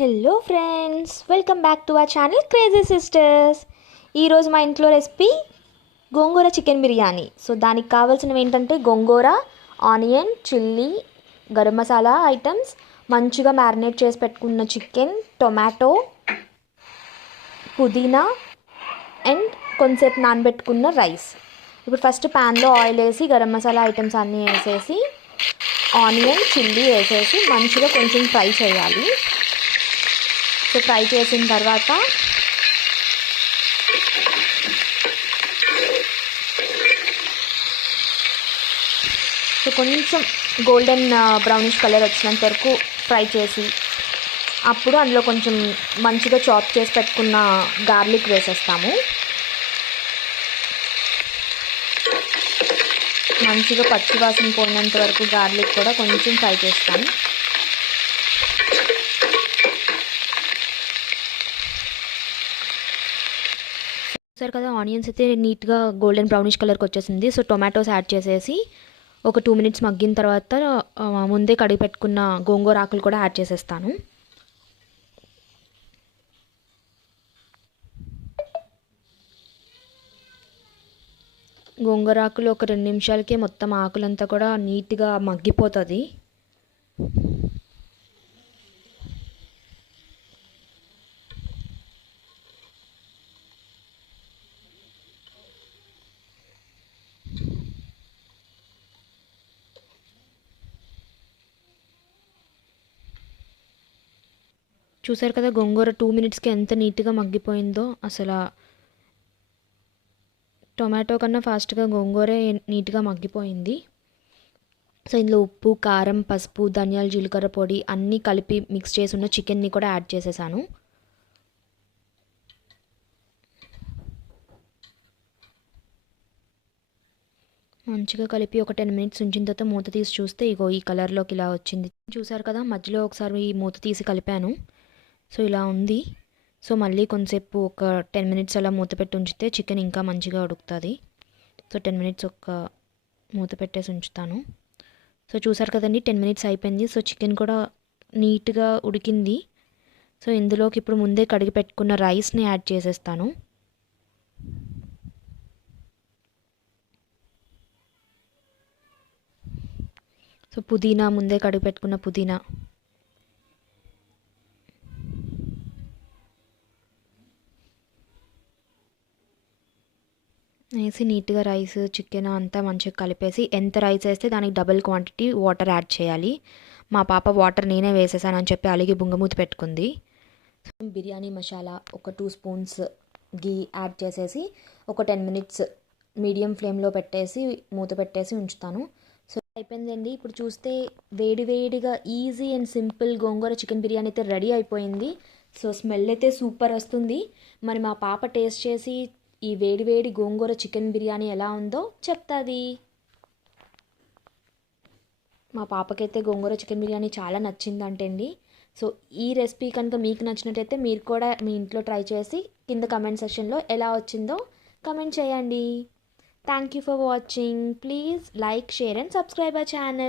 Hello friends welcome back to our channel crazy sisters ఈరోజు మా ఇంట్లో recipe gongura chicken biryani. So దానికి కావాల్సినవి ఏంటంటే gongura onion chilli garam masala items మంచిగా మ్యారినేట్ చేసి పెట్టుకున్న చికెన్ టొమాటో పుదీనా అండ్ కొంచెంసేపు నానబెట్టుకున్న రైస్ ఇప్పుడు ఫస్ట్ ప్యాన్లో ఆయిల్ వేసి గరం మసాలా ఐటమ్స్ అన్నీ వేసేసి ఆనియన్ చిల్లీ వేసేసి మంచిగా కొంచెం ఫ్రై చేయాలి. సో ఫ్రై చేసిన తర్వాత సో కొంచెం గోల్డెన్ బ్రౌనిష్ కలర్ వచ్చినంత వరకు ఫ్రై చేసి అప్పుడు అందులో కొంచెం మంచిగా చాప్ చేసి పెట్టుకున్న గార్లిక్ వేసేస్తాము. మంచిగా పచ్చివాసన పోయినంత వరకు గార్లిక్ కూడా కొంచెం ఫ్రై చేస్తాను. చూసారు కదా ఆనియన్స్ అయితే నీట్గా గోల్డెన్ బ్రౌనిష్ కలర్కి వచ్చేసింది. సో టొమాటోస్ యాడ్ చేసేసి ఒక టూ మినిట్స్ మగ్గిన తర్వాత ముందే కడిగి పెట్టుకున్న గోంగూర ఆకులు కూడా యాడ్ చేసేస్తాను. గోంగూర ఆకులు ఒక రెండు నిమిషాలకే మొత్తం ఆకులంతా కూడా నీట్గా మగ్గిపోతుంది. చూసారు కదా గోంగూర టూ మినిట్స్కి ఎంత నీట్గా మగ్గిపోయిందో. అసలు టొమాటో కన్నా ఫాస్ట్గా గోంగూరే నీట్గా మగ్గిపోయింది. సో ఇందులో ఉప్పు కారం పసుపు ధనియాలు జీలకర్ర పొడి అన్నీ కలిపి మిక్స్ చేసి ఉన్న చికెన్ని కూడా యాడ్ చేసేసాను. మంచిగా కలిపి ఒక టెన్ మినిట్స్ ఉంచిన తర్వాత మూత తీసి చూస్తే ఇగో ఈ కలర్లోకి ఇలా వచ్చింది. చూసారు కదా మధ్యలో ఒకసారి ఈ మూత తీసి కలిపాను. సో ఇలా ఉంది. సో మళ్ళీ కొంతసేపు ఒక టెన్ మినిట్స్ అలా మూత పెట్టి ఉంచితే చికెన్ ఇంకా మంచిగా ఉడుకుతుంది. సో టెన్ మినిట్స్ ఒక మూత పెట్టేసి ఉంచుతాను. సో చూసారు కదండి టెన్ మినిట్స్ అయిపోయింది. సో చికెన్ కూడా నీట్గా ఉడికింది. సో ఇందులోకి ఇప్పుడు ముందే కడిగి పెట్టుకున్న రైస్ని యాడ్ చేసేస్తాను. సో పుదీనా ముందే కడిగి పెట్టుకున్న పుదీనా. వేసి నీట్గా రైస్ చికెన్ అంతా మంచిగా కలిపేసి ఎంత రైస్ వేస్తే దానికి డబుల్ క్వాంటిటీ వాటర్ యాడ్ చేయాలి. మా పాప వాటర్ నేనే వేసేసానని చెప్పి అలిగి బుంగమూతి పెట్టుకుంది. బిర్యానీ మసాలా ఒక టూ స్పూన్స్ గీ యాడ్ చేసేసి ఒక టెన్ మినిట్స్ మీడియం ఫ్లేమ్లో పెట్టేసి మూత పెట్టేసి ఉంచుతాను. సో అయిపోయిందండి. ఇప్పుడు చూస్తే వేడి వేడిగా easy and simple gongura chicken biryani అయితే రెడీ అయిపోయింది. సో స్మెల్ అయితే సూపర్ వస్తుంది. మరి మా పాప టేస్ట్ చేసి ఈ వేడి వేడి గోంగూర చికెన్ బిర్యానీ ఎలా ఉందో చెప్తుంది. మా పాపకైతే గోంగూర చికెన్ బిర్యానీ చాలా నచ్చిందంటండి. సో ఈ రెసిపీ కనుక మీకు నచ్చినట్టయితే మీరు కూడా మీ ఇంట్లో ట్రై చేసి కింద కమెంట్ సెక్షన్లో ఎలా వచ్చిందో కమెంట్ చేయండి. Thank you for watching please like share and subscribe our channel